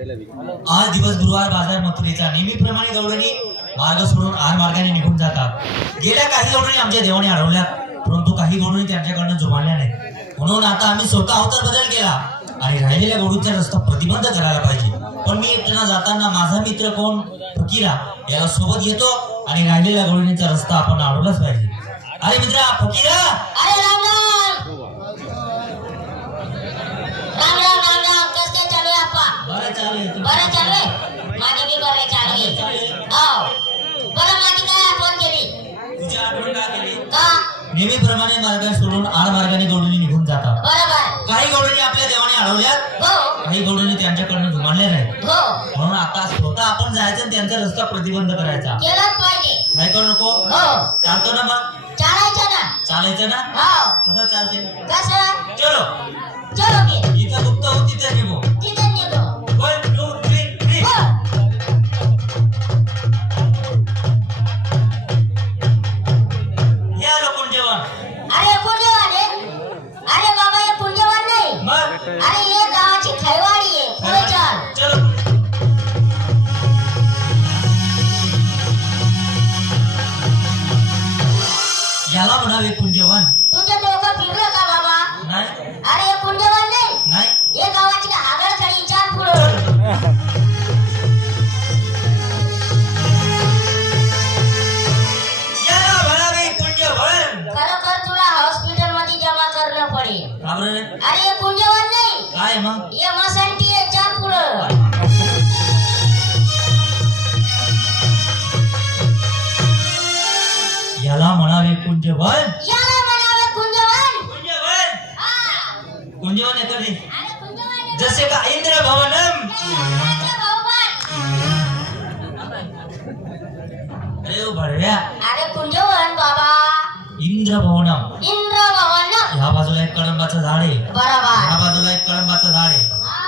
आज दिवस गुरुवार बाजार मथुरेचा नेहमीप्रमाणे गवळणी मार्ग सोडून आर मार्गाने निघून जातात. गेल्या काही गवळणी आमच्या देवाने अडवल्यात, परंतु काही गवळणी त्यांच्याकडनं जुमानल्या नाहीत. म्हणून आता आम्ही स्वतः अवतार बदल केला आणि राहिलेल्या गवळींचा रस्ता प्रतिबंध करायला पाहिजे. पण मी एकट्यानं जाताना माझा मित्र कोण फकीरा याला सोबत घेतो आणि राहिलेल्या गवळींचा रस्ता आपण अडवलाच पाहिजे. अरे मित्रा फकीरा, अरे राम राम राम राम राम राम. कस काय चालू आहे आपा? बरं चालू आहे. बरं चालू आहे. माझी बी बरं चालू आहे. हो बरं, माझी काय आठवण केली? तुझी आठवण का केली? का? नेहमीप्रमाणे मार्ग सोडून आड मार्गाने गवळणी निघून जातात. बरोबर. काही गवळणी आपल्या देवाने अडवल्यात, हो काही गवळणी त्यांच्याकडनं जुमानल्या नाहीत. हो म्हणून आता स्वतः आपण जायचं आणि त्यांचा रस्ता प्रतिबंध करायचा. केलंच पाहिजे. नाही करू नको. हो चालतो ना मग? चालायचं ना. चालायचं ना? हो कसं चालते? कसं? चलो चलो की इथं गुप्त हो तिथे निघू. तिथे निघो. 1 2 3 3. हो. हे आलो कोण जेवण? अरे पुण्यवान आहे. अरे बाबा हे पुण्यवान नाही. मग अरे हे गावाची खैवाडी आहे. पुढे चल. चलो. याला म्हणावे कुंजवन. तुझं डोकं फिरलं का बाबा? नाही अरे हे पुण्यवान नाही. नाही. हे गावाची आगळ खडी. चाल पुढं. याला म्हणावे कुंजवन. खरोखर तुला हॉस्पिटल मध्ये जमा करणं पडेल. का बरं रे? अरे हे पुण्यवान नाही. काय मग? हे मसंती आहे. चाल पुढं. याला म्हणावे कुंजवन. याला म्हणावे कुंजवन. कुंजवन हा. कुंजवन येतो रे. अरे कुंजवन आहे. जसे का इंद्र भवनम. इंद्राचं बहुमान. अरे ओ भडव्या. अरे कुंजवन बाबा. इंद्र भवनम. इंद्र भवन. या बाजूला एक कळंबाचं झाड आहे, बरोबर. या बाजूला एक कळंबाचं झाड आहे. हा.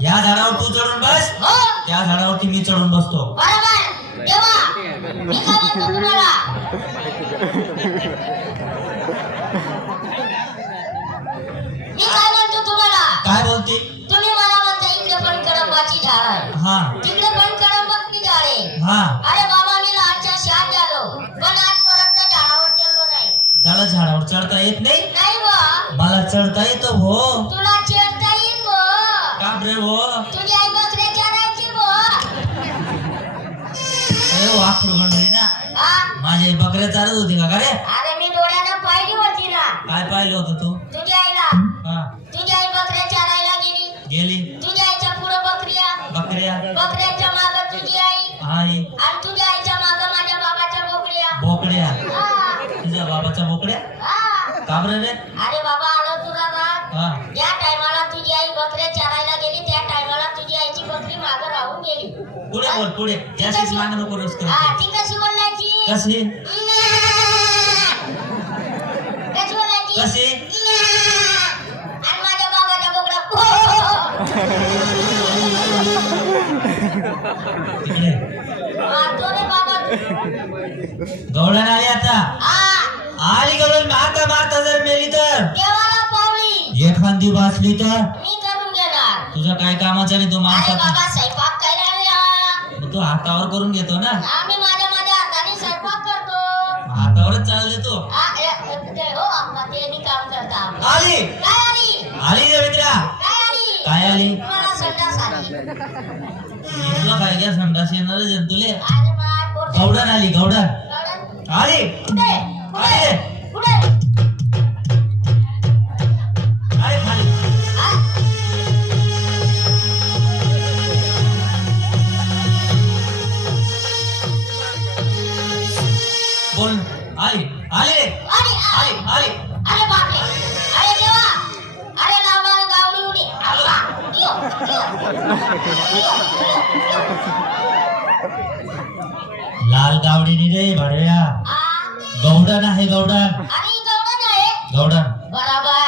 या झाडावर तू चढून बस, हो त्या झाडावरती मी चढून बसतो. बरोबर. देवा मी काय म्हणतो तुम्हाला? मी काय म्हणतो तुम्हाला? काय बोलते? तुम्ही मला म्हणता इकडे पण कडंबाची झाड आहे, हा तिकडे पण कडंबाची झाड आहे. हा. अरे बाबा मी लहानच्या शाळेत झालो, पण आजपर्यंत झाडावर चढलो नाही. झालं झाडावर चढता येत नाही? नाही बा. मला चढता येतो भो. तुला चढता येईल बा. का रे भो? तुझी आई बकऱ्या चरायची बा. अरे वाखरू गंडरी ना. हा? माझी बकऱ्या चालत होती का रे? अरे मी डोळ्यानं पाहिली होती ना काय पाहिलं होतं तू? तुझ्या आईला. हा तुझी आई बकऱ्या चरायला गेली. गेली. तुझ्या आईच्या पुढे बकऱ्या, बकऱ्या बकऱ्यांच्या मागे तुझी आई, आई आणि तुझ्या आईच्या मागे माझ्या बाबाच्या बोकड्या. बोकड्या. हा, तुझ्या बाबाच्या बोकड्या. हा. का बरं रे? अरे बाबा आलो तुला राग. हा ज्या टायमाला तुझी आई बकऱ्या चरायला गेली त्या टायमाला तुझी आईची बकरी मागे राहून गेली. पुढे बोल पुढे. जास्तीच मागं नको रोज हा, करत. ती कशी बोलायची? कशी कशी बोलायची? कशी? आणि माझ्या बाबाच्या बोकड्या तिकडे मारतो रे बाबा. गवळण आली आता. हा, आली गवळण. मारता मारता जर मेली तर, देवाला पावली एखादी वाचली तर मी करून घेणार. तुझं काय कामाचं नाही. तू अरे मारता बाबा स्वयंपाक करायला. तू हातावर करून घेतो ना. आम्ही माझ्या हाताने स्वयंपाक करतो. हातावरच चालू देतो. हो अम्मा ते मी काम करता. आली काय आली? आली रे मित्रा. काय आली? काय आली? मला संडास आली. तुला काय घ्या संडास येणार जंतुले. अरे माय पोट. गवडण आली. गवडण गवडण. आली. कुठे? आली. कुठे? कुठे? आली खाली. हा? बोल. आली आली आली, आली आली. आली. अरे बापरे. अरे देवा. अरे लावा गावडी उडी. अल्ला. यो, यो. लाल गावडीनी रे भडव्या. आ, गवडण आहे गवडण. आणि गवडण आहे. गवडण. बरोबर.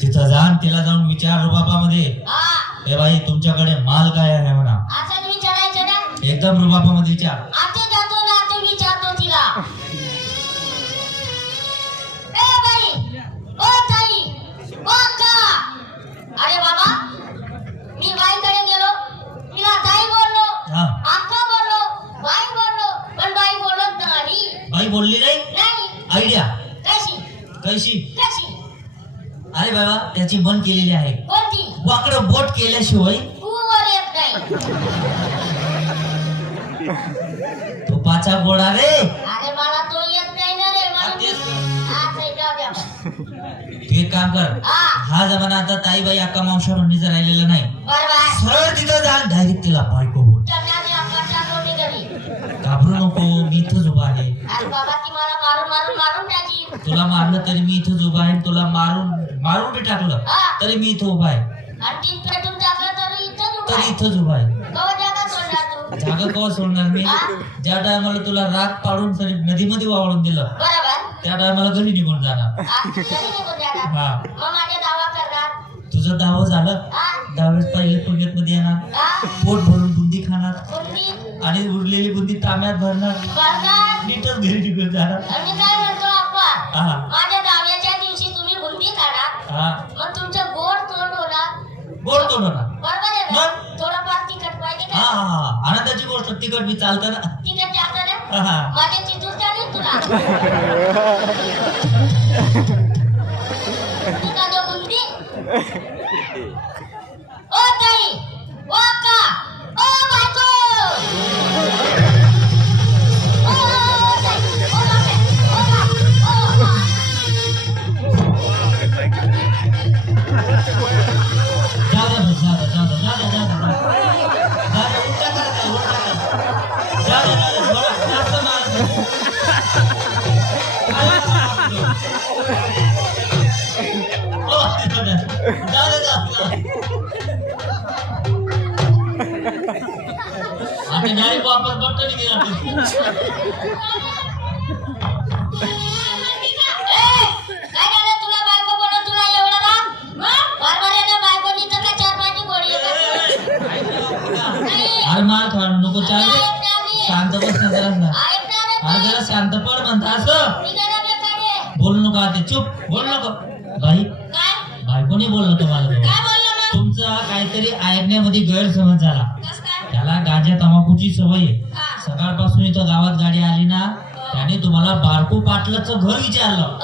तिथं जाण, तिला जाऊन विचार रुबाबामध्ये, हा, ए बाई तुमच्याकडे माल काय आहे म्हणा. असं विचारायचं ना. एकदम रुबाबामध्ये विचार. आते जातो ना, आते विचारतो तिला. ए बाई, ओ ताई, ओ अक्का. अरे बाबा, मी बाईकडे आयडिया कशी कशी कशी अरे बाबा त्याची बंद केलेली आहे कोणती वाकडं बोट केल्याशिवाय वर येत नाही तुपाचा गोडा रे अरे मला तो येत नाही ना रे मला आज नाही जाऊ द्या तू एक काम कर हा हा जमाना आता ताईबाई अक्का मावशा म्हणणीचा राहिलेला नाही बरोबर सरळ तिथं जा डायरेक्ट तिला बायको बोल चण्याने अक्काच्या कोणी घरी घाबरू नको मी इथंच उभा आहे अरे बाबा ती मला मारून मारून मारून टाकी तुला मारलं तरी मी इथंच उभा आहे तुला मारून बी टाकलं हा तरी मी इथं उभा आहे आणि तीन पेटून टाकलं तरी इथं तरी इथंच उभा आहे कवा जागा सोडणार तू जागा कवा सोडणार मी हा? ज्या टायमाला तुला राग पाडून सरी नदीमध्ये वावळून दिलं बरोबर त्या टायमाला घरी निघून जाणार घरी निघून जाणार हा मग माझे दावा करणार तुझं दाव झालं हा दहावेळेस पहिले पुण्यात मध्ये येणार हा पोट भरून बुंदी खाणार कुंडी आणि उरलेली बुंदी तांब्यात भरणार बरणार नीटच घरी निघून जाणार आणि काय म्हणतो आपण हा माझ्या दाव्याच्या दिवशी तुम्ही बुंदी खाणार हा मग तुमचं गोड तोंड होणार गोड तोड होणार बरोबर आहे ना मग? थोडंफार तिखट पाहिजे हा का हा हा आनंदाची गोष्ट तिकट मी चालतं ना तिखट जास्त ना हा, हा. माझ्या चितूर चालेल तुला तुला जो बुंदी ओ ताई ओ अक्का ओ बायको ओ ताई ओ बापे ओ बाप ओ बाप जाऊ दे बस, जाऊ दे उलटा कर जाऊ दे थोडा जास्त मार आणि डायरेक्ट वापस बट्ट गेला काय झालं तुला बायको बनव तुला एवढं राग बरोबर बायकोनी तर काय चार पाठी गोळी अरे मार खाऊ नको चालते शांत बस ना जरा अरे जरा शांत पड म्हणता असं बोलू नका ते चुप बोलू नको बाई बायकोने बोललो तुम्हाला तुमचा काहीतरी ऐकण्यामध्ये गैरसमज झाला त्याला गांजा तंबाखूची सवय आहे सकाळपासून इथं गावात गाडी आली ना त्याने तुम्हाला बारकू पाटलाचं घर विचारलं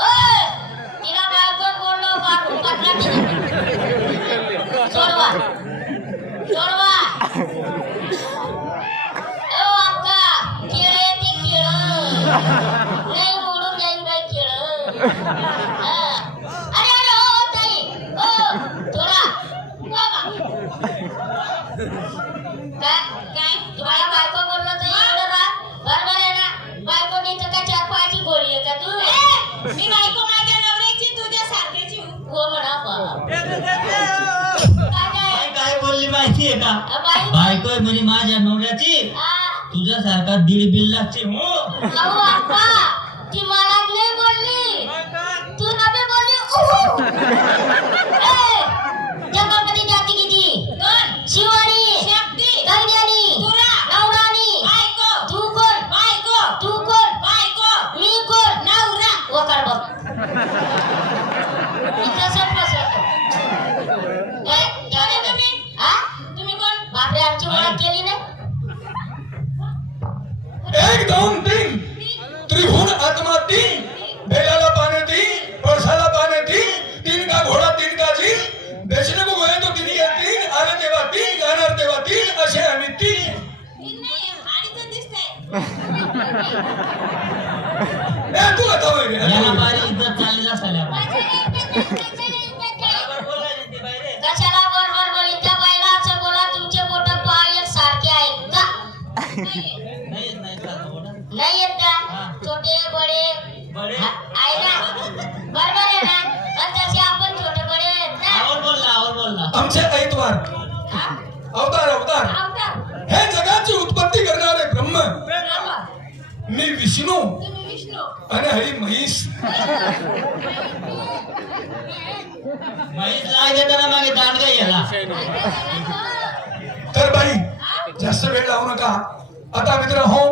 काय तुम्हाला बायको बोललो तर एवढं राग बरोबर आहे ना बायको नाही तर काय चार पायाची गोळी आहे का तू मी बायको माझ्या नवऱ्याची तुझ्या सारख्याची हो म्हणा काय बोलली माहितीये का बायको आहे म्हणे माझ्या नवऱ्याची तुझ्यासारखा 1.5 बिल्लाची हो ती मला नाही बोलली तू नव्हे बोलली जगामध्ये जाती किती शिवानी गंग्यानी नवरानी तू कोण मी कोण नवरा वकार बघ तुम्ही कोण बापरे आमची ओळख केली नाही 1 2 3 त्रिभुवन आत्मा 3 बैलाला पाने 3 पळसाला पाने 3 3 का घोडा 3 का झील बेचने को गए तो 3 या 3 आले तेव्हा 3 जाणार तेव्हा 3 असे आम्ही 3 तू आता होय याला बारी इज्जत चालली असायला कशाला बरोबर बोली त्या बाईला असं बोला तुमचे बोट पाय एक सारखे आहेत का नाही येत का छोटे बडे आहे ना बरोबर आहे ना आणि तसे आपण छोटे बडे आहेत ना आवड बोलला आमचे ऐतवार अवतार हे जगाची उत्पत्ती करणारे ब्रह्म मी विष्णू आणि हरी म्हैस म्हैस लाग देताना मागे दांडगा याला तर बाई जास्त वेळ लावू नका आता मित्र हो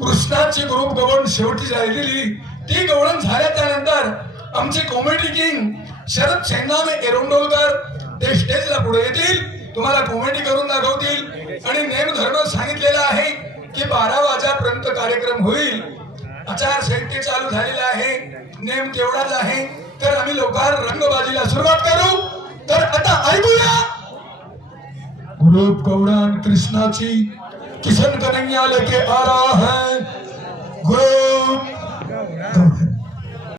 कृष्णाची ग्रुप गवळण शेवटी राहिलेली ती गवळण झाल्याच्या नंतर आमचे कॉमेडी किंग शरद शेंगामे एरोंडोलकर ते स्टेजला पुढे येतील तुम्हाला कॉमेडी करून दाखवतील आणि नेम धर्म सांगितलेला आहे की 12 वाजेपर्यंत कार्यक्रम होईल आचारसंहिते चालू झालेला आहे, नेम तेवढाच आहे. तर आम्ही लवकर रंगबाजीला सुरुवात करू. तर आता ऐकूया गुरूप गौड़ान कृष्णाची किशन कन्हैया लेके आ रहा है. गुरूप